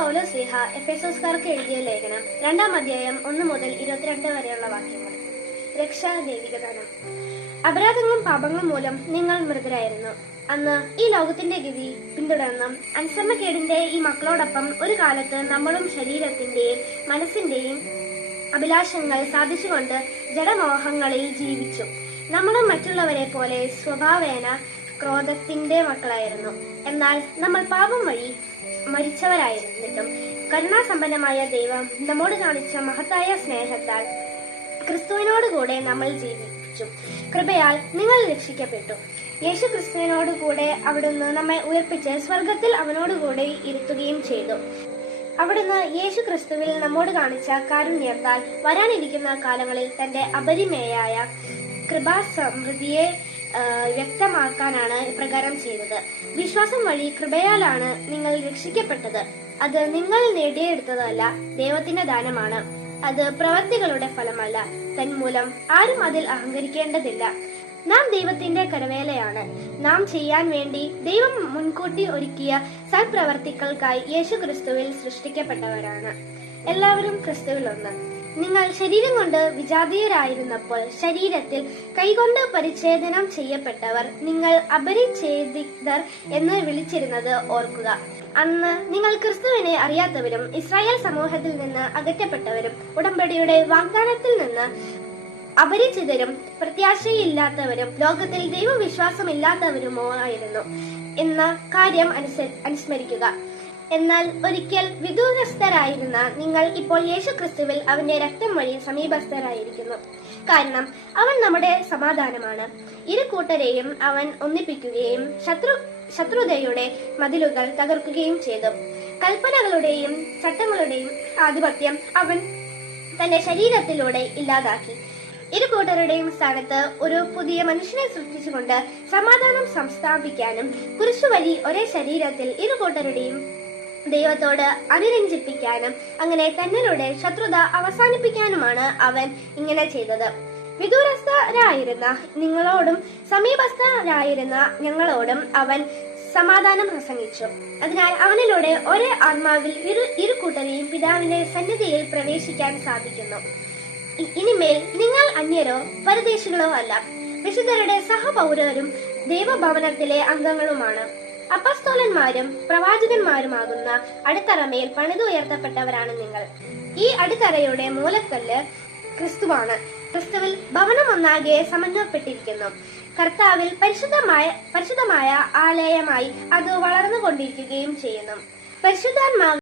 പൗലോസ്ലീഹ എഫെസോസ്കാർക്ക് എഴുതിയ ലേഖനം 2-ാം അധ്യായം 1 മുതൽ 22 വരെയുള്ള വാക്യങ്ങൾ. രക്ഷാ ദൈവികദാനം. അപരാധങ്ങളും പാപങ്ങളും മൂലം നിങ്ങൾ മൃതരായിരുന്നു. അന്ന് ഈ ലോകത്തിന്റെ ഗതി പിന്തുടർന്നും അനുസരണക്കേടിന്റെ ഈ മക്കളോടൊപ്പം ഒരു കാലത്ത് നമ്മളും ശരീരത്തിന്റെയും മനസ്സിന്റെയും അഭിലാഷങ്ങൾ സാധിച്ചുകൊണ്ട് ജഡമോഹങ്ങളിൽ ജീവിച്ചു. നമ്മളും മറ്റുള്ളവരെ പോലെ സ്വഭാവേന ക്രോധത്തിന്റെ മക്കളായിരുന്നു. എന്നാൽ നമ്മൾ പാപം വഴി മരിച്ചവരായിരുന്നിട്ടും കരുണാസമ്പന്നമായ ദൈവം നമ്മോട് കാണിച്ച മഹത്തായ സ്നേഹത്താൽ ക്രിസ്തുവിനോടുകൂടെ നമ്മൾ ജീവിച്ചു. കൃപയാൽ നിങ്ങൾ രക്ഷിക്കപ്പെട്ടു. യേശു ക്രിസ്തുവിനോടുകൂടെ അവിടുന്ന് നമ്മെ ഉയർപ്പിച്ച് സ്വർഗത്തിൽ അവനോടുകൂടെ ഇരുത്തുകയും ചെയ്തു. അവിടുന്ന് യേശു ക്രിസ്തുവിൽ നമ്മോട് കാണിച്ച കാരുണ്യത്താൽ വരാനിരിക്കുന്ന കാലങ്ങളിൽ തന്റെ അപരിമേയായ കൃപാസമൃദ്ധിയെ വ്യക്തമാക്കാനാണ് ഇപ്രകാരം ചെയ്തത്. വിശ്വാസം വഴി കൃപയാലാണ് നിങ്ങൾ രക്ഷിക്കപ്പെട്ടത്. അത് നിങ്ങൾ നേടിയെടുത്തതല്ല, ദൈവത്തിന്റെ ദാനമാണ്. അത് പ്രവൃത്തികളുടെ ഫലമല്ല. തന്മൂലം ആരും അതിൽ അഹങ്കരിക്കേണ്ടതില്ല. നാം ദൈവത്തിന്റെ കരവേലയാണ്. നാം ചെയ്യാൻ വേണ്ടി ദൈവം മുൻകൂട്ടി ഒരുക്കിയ സൽപ്രവർത്തികൾക്കായി യേശു ക്രിസ്തുവിൽ സൃഷ്ടിക്കപ്പെട്ടവരാണ്. എല്ലാവരും ക്രിസ്തുവിൽ ഒന്ന്. നിങ്ങൾ ശരീരം കൊണ്ട് വിജാതീയരായിരുന്നപ്പോൾ ശരീരത്തിൽ കൈകൊണ്ട് പരിച്ഛേദനം ചെയ്യപ്പെട്ടവർ നിങ്ങൾ അപരിച്ഛേദിതർ എന്ന് വിളിച്ചിരുന്നത് ഓർക്കുക. അന്ന് നിങ്ങൾ ക്രിസ്തുവിനെ അറിയാത്തവരും ഇസ്രായേൽ സമൂഹത്തിൽ നിന്ന് അകറ്റപ്പെട്ടവരും ഉടമ്പടിയുടെ വാഗ്ദാനത്തിൽ നിന്ന് അപരിചിതരും പ്രത്യാശയില്ലാത്തവരും ലോകത്തിൽ ദൈവവിശ്വാസമില്ലാത്തവരുമോ ആയിരുന്നു എന്ന കാര്യം അനുസ്മരിക്കുക. എന്നാൽ ഒരിക്കൽ വിദൂരസ്ഥരായിരുന്ന നിങ്ങൾ ഇപ്പോൾ യേശു ക്രിസ്തുവിൽ അവന്റെ രക്തം വഴി സമീപസ്ഥരായിരിക്കുന്നു. കാരണം അവൻ നമ്മുടെ സമാധാനമാണ്. ഇരു കൂട്ടരെയും അവൻ ഒന്നിപ്പിക്കുകയും ശത്രുതയുടെ മതിലുകൾ തകർക്കുകയും ചെയ്തു. കൽപ്പനകളുടെയും ചട്ടങ്ങളുടെയും ആധിപത്യം അവൻ തന്റെ ശരീരത്തിലൂടെ ഇല്ലാതാക്കി. ഇരു കൂട്ടരുടെയും സ്ഥാനത്ത് ഒരു പുതിയ മനുഷ്യനെ സൃഷ്ടിച്ചുകൊണ്ട് സമാധാനം സംസ്ഥാപിക്കാനും കുരിശുവഴി ഒരേ ശരീരത്തിൽ ഇരു കൂട്ടരുടെയും ദൈവത്തോട് അനുരഞ്ജിപ്പിക്കാനും അങ്ങനെ തന്നിലൂടെ ശത്രുത അവസാനിപ്പിക്കാനുമാണ് അവൻ ഇങ്ങനെ ചെയ്തത്. വിദൂരസ്ഥരായിരുന്ന നിങ്ങളോടും സമീപസ്ഥരായിരുന്ന ഞങ്ങളോടും അവൻ സമാധാനം പ്രസംഗിച്ചു. അതിനാൽ അവനിലൂടെ ഒരേ ആത്മാവിൽ ഇരു കൂട്ടരെയും പിതാവിന്റെ സന്നിധിയിൽ പ്രവേശിക്കാൻ സാധിക്കുന്നു. ഇനിമേൽ നിങ്ങൾ അന്യരോ പരദേശികളോ അല്ല, വിശുദ്ധരുടെ സഹപൗരരും ദൈവഭവനത്തിലെ അംഗങ്ങളുമാണ്. അപ്പസ്തോലന്മാരും പ്രവാചകന്മാരുമാകുന്ന അടിത്തറമേൽ പണിതുയർത്തപ്പെട്ടവരാണ് നിങ്ങൾ. ഈ അടിത്തറയുടെ മൂലക്കല്ല് ക്രിസ്തുവാണ്. ക്രിസ്തുവിൽ ഭവനം ഒന്നാകെ സമന്വയപ്പെട്ടിരിക്കുന്നു. കർത്താവിൽ പരിശുദ്ധമായ ആലയമായി അത് വളർന്നുകൊണ്ടിരിക്കുകയും ചെയ്യുന്നു. പരിശുദ്ധാത്മാവ്